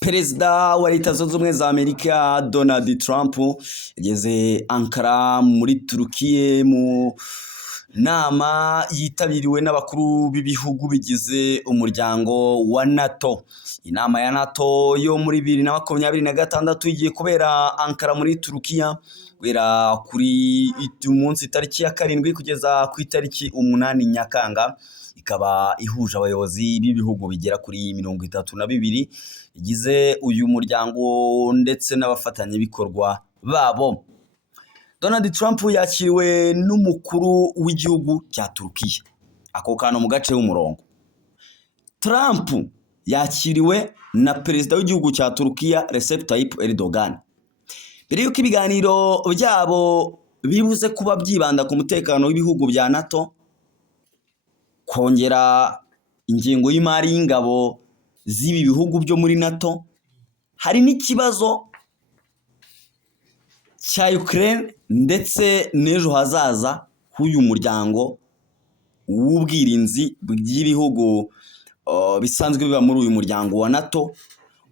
Perezida wa Leta Zunze Ubumwe za Amerika Donald Trump yageze Ankara muri Turukiya mu nama yitabiriwe n'abakuru b'ibihugu bigize umuryango wa NATO. Inama ya NATO yo muri 2026 igiye kubera Ankara muri Turukiya guhera kuri umunsi tariki ya 7 kugeza ku itariki 8 Nyakanga. Ikaba ihuje abayobozi b'ibihugu bigera kuri 32 igize uyu muryango ndetse n'abafatanyabikorwa babo. Donald Trump yakiriwe n'umukuru w'igihugu cya Turukiya. Ako kantu mu gace w'umurongo. Trump yakiriwe na perezida w'igihugu cya Turukiya Recep Tayyip Erdogan. Mbere y'uko ibiganiro byabo bibuze kuba byibanda ku mutekano w'ibihugu bya NATO, kongera ingingo y'imari y'ingabo z'ibi bihugu byo muri NATO, hari n'ikibazo cya Ukraine ndetse n'ejo hazaza h'uyu muryango w'ubwirinzi bw'ibihugu bisanzwe biba muri uyu muryango wa NATO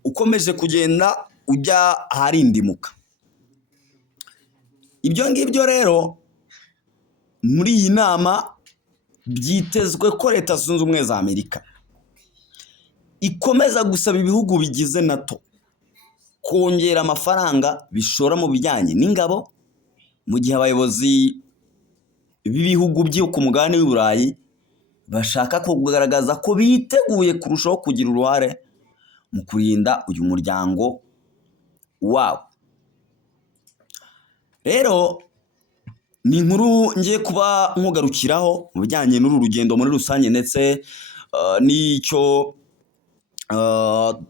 ukomeje kugenda ujya aharindimuka. Ibyo ngibyo rero muri iyi nama byitezwe ko Leta Zunze Ubumwe za Amerika ikomeza gusaba ibihugu bigize NATO kongera amafaranga bishora mu bijyanye n'ingabo, mu gihe abayobozi b'ibihugu byo ku mugabane w'i Burayi bashaka kugaragaza ko biteguye kurushaho kugira uruhare mu kurinda uyu muryango wabo. Rero ni inkuru ngiye kuba nkugarukiraho mu bijyanye n'uru rugendo muri rusange ndetse n'icyo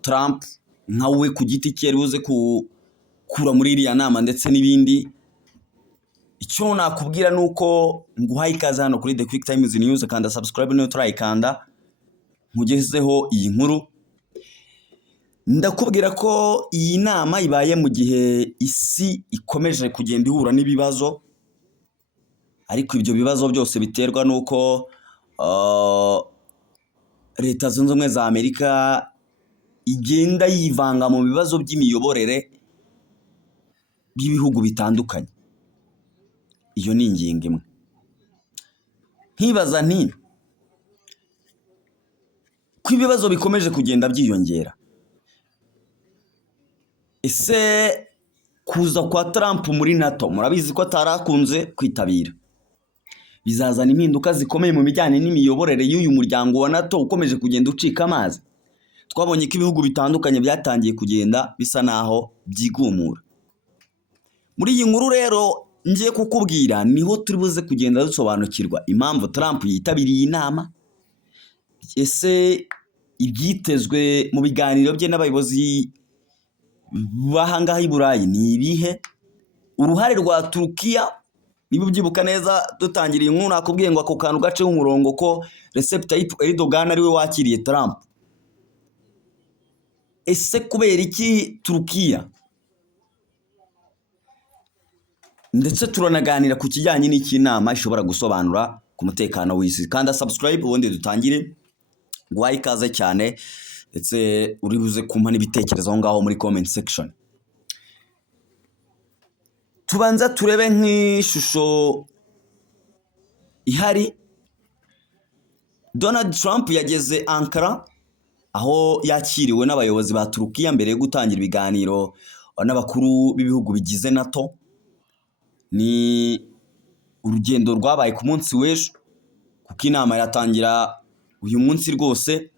Trump nkawe ku giti cye ruze kura muri iriya nama ndetse n'ibindi. Icyo nakubwira nuko nguhaye ikaze hano kuri The Quick Times News, kanda subscribe niyo turayikanda nkugezeho iyi nkuru. Ndakubwira ko iyi nama ibaye mu gihe isi ikomeje kugenda ihura n'ibibazo, ariko ibyo bibazo byose biterwa nuko Leta Zunze Ubumwe za Amerika igenda yivanga mu bibazo by'imiyoborere by'ibihugu bitandukanye. Iyo ni ingingo imwe. Nkibaza nti ko ibibazo bikomeje kugenda byiyongera, ese kuza kwa Trump muri NATO murabizi ko atarakunze kwitabira, bizazana impinduka zikomeye mu bijyanye n'imiyoborere y'uyu muryango wa NATO ukomeje kugenda ucika amazi? Twabonye ko ibihugu bitandukanye byatangiye kugenda bisa naho byigumura. Muri iyi nkuru rero ngiye kukubwira niho turi buze kugenda dusobanukirwa impamvu Trump yitabiriye inama, ese ibyitezwe mu biganiro bye n'abayobozi bahangaha i Burayi ni ibihe, uruhare rwa Turukiya. Niba ubyibuka neza dutangiriye inkuru nakubwiye ngo ako kantu gace w'umurongo ko Recep Tayyip Erdogan ariwe wakiriye Trump. Ese kubera iki Turukiya? Ndetse turanaganira ku kijyanye n'iki nama ishobora gusobanura ku mutekano w'isi. Kanda subscribe ubundi dutangire. Guhaye ikaze cyane ndetse uri buze kumpa n'ibitekerezo aho ngaho muri comment section. Tubanza turebe nk'ishusho ihari. Donald Trump yageze Ankara aho yakiriwe n'abayobozi ba Turukiya mbere yo gutangira ibiganiro n'abakuru b'ibihugu bigize NATO. Ni urugendo rwabaye ku munsi w'ejo kuko inama yatangira uyu munsi rwose.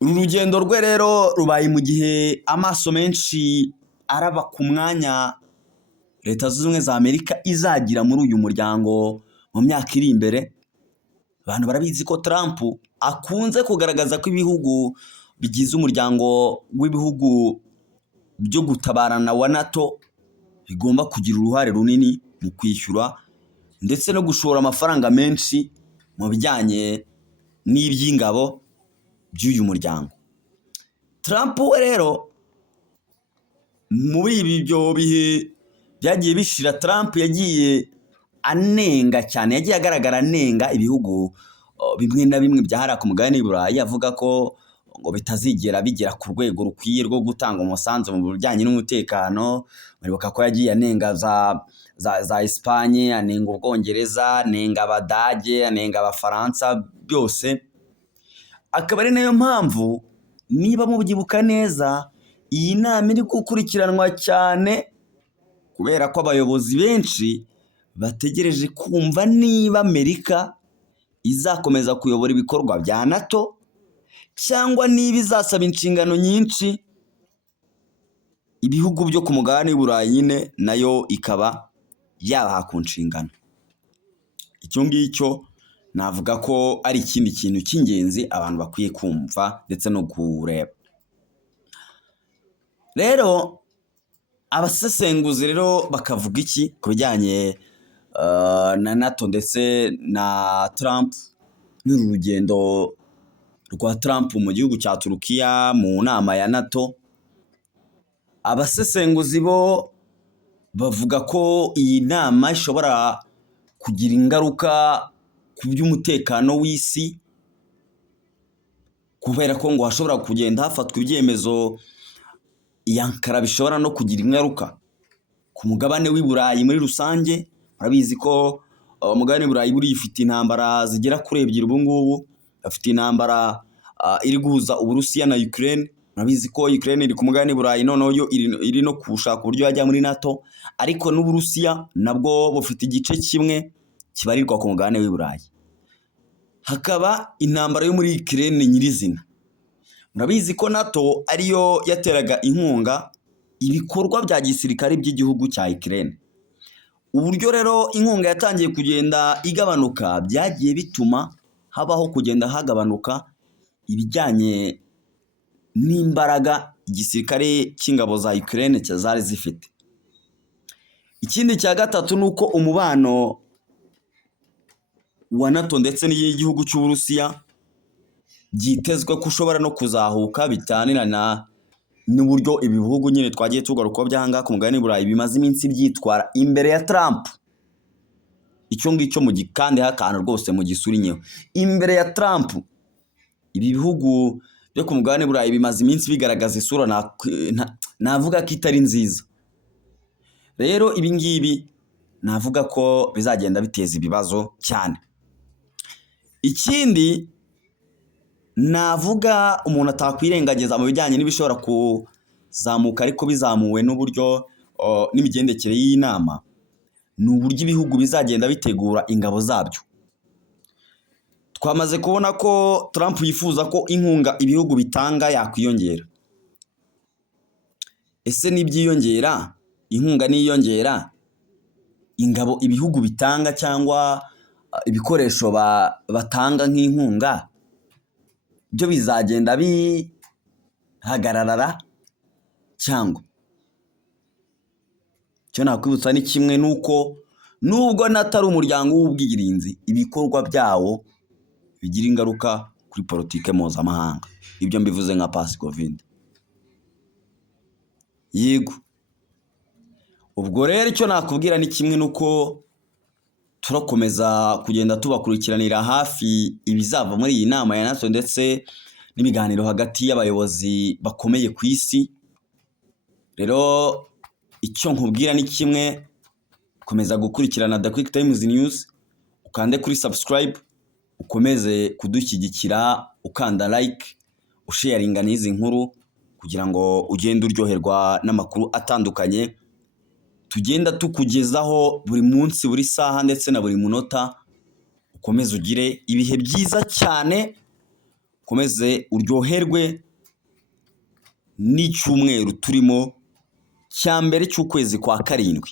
Uru rugendo rwe rero rubaye mu gihe amaso menshi araba ku mwanya Leta Zunze Ubumwe za Amerika izagira muri uyu muryango mu myaka iri imbere. Abantu barabizi ko Trump akunze kugaragaza ko ibihugu bigize umuryango w'ibihugu byo gutabarana wa NATO bigomba kugira uruhare runini mu kwishyura ndetse no gushora amafaranga menshi mu bijyanye n'iby'ingabo by'uyu muryango. Trump we rero muri ibi byo bihe byagiye bishira, Trump yagiye anenga cyane, yagiye agaragara anenga ibihugu bimwe na bimwe byahara ku mugabane w'i Burayi, avuga ko ngo bitazigera bigera ku rwego rukwiye rwo gutanga umusanzu mu bijyanye n'umutekano. Muribuka ko yagiye anenga za Espagne, anenga Ubwongereza, anenga Abadage, anenga Abafaransa byose. Akaba ari nayo mpamvu niba mubyibuka neza iyi nama iri gukurikiranwa cyane, kubera ko abayobozi benshi bategereje kumva niba Amerika izakomeza kuyobora ibikorwa bya NATO cyangwa niba izasaba inshingano nyinshi ibihugu byo ku mugabane w'i Burayi nyine nayo ikaba yabaha ku nshingano. Icyo ngicyo navuga ko ari ikindi kintu cy'ingenzi abantu bakwiye kumva ndetse no kureba. Rero abasesenguzi rero bakavuga iki ku bijyanye na NATO ndetse na Trump n'uru rugendo rwa Trump mu gihugu cya Turukiya mu nama ya NATO? Abasesenguzi bo bavuga ko iyi nama ishobora kugira ingaruka ku by'umutekano w'isi, kubera ko ngo hashobora kugenda hafatwa ibyemezo i Ankara bishobora no kugira ingaruka ku mugabane w'i Burayi muri rusange. Murabizi ko umugabane w'i Burayi buriya ufite intambara zigera kuri ebyiri ubu ngubu. Afite intambara iri guhuza Uburusiya na Ukraine. Murabizi ko Ukraine iri ku mugabane w'i Burayi, noneho yo iri no gushaka uburyo yajya muri NATO, ariko n'Uburusiya nabwo bufite igice kimwe kibarirwa ku mugabane w'i Burayi. Hakaba intambara yo muri Ukraine nyirizina. Murabizi ko NATO ariyo yateraga inkunga ibikorwa bya gisirikare by'igihugu cya Ukraine. Uburyo rero inkunga yatangiye kugenda igabanuka byagiye bituma habaho kugenda hagabanuka ibijyanye n'imbaraga igisirikare cy'ingabo za Ukraine zari zifite. Ikindi cya gatatu ni uko umubano wa NATO ndetse n'igihugu cy'Uburusiya byitezwe ko ushobora no kuzahuka bitanirana n'uburyo ibi bihugu nyine twagiye tugaruka byanga ku mugabane w'i Burayi bimaze iminsi byitwara imbere ya Trump. Icyo ngicyo mu gikande hakana rwose mu gisurinyeho. Imbere ya Trump ibi bihugu byo ku mugabane w'i Burayi bimaze iminsi bigaragaza isura navuga ko itari nziza. Rero ibi ngibi navuga ko bizagenda biteza ibibazo cyane. Ikindi navuga umuntu atakwirengagiza mu bijyanye n'ibishobora kuzamuka ariko bizamuwe n'uburyo n'imigendekere y'iyi nama, ni uburyo ibihugu bizagenda bitegura ingabo zabyo. Twamaze kubona ko Trump yifuza ko inkunga ibihugu bitanga yakwiyongera. Ese nibyiyongera, inkunga niyongera, ingabo ibihugu bitanga cyangwa ibikoresho batanga nk'inkunga byo bizagenda bihagarara cyangwa? Icyo nakwibutsa ni kimwe, nuko nubwo natari umuryango w'ubwirinzi ibikorwa byawo bigira ingaruka kuri politike mpuzamahanga. Ibyo mbivuze nka Pascovide. Yego. Ubwo rero icyo nakubwira ni kimwe, nuko turakomeza kugenda tubakurikiranira hafi ibizava muri iyi nama ya NATO ndetse n'ibiganiro hagati y'abayobozi bakomeye ku isi. Rero icyo nkubwira ni kimwe, komeza gukurikirana The Quick Times News, ukande kuri subscribe, ukomeze kudushyigikira, ukanda like, usharinga n'izi nkuru kugira ngo ugende uryoherwa n'amakuru atandukanye tugenda tukugezaho buri munsi, buri saha ndetse na buri munota. Ukomeze ugire ibihe byiza cyane, ukomeze uryoherwe n'icyumweru turimo cya mbere cy'ukwezi kwa karindwi.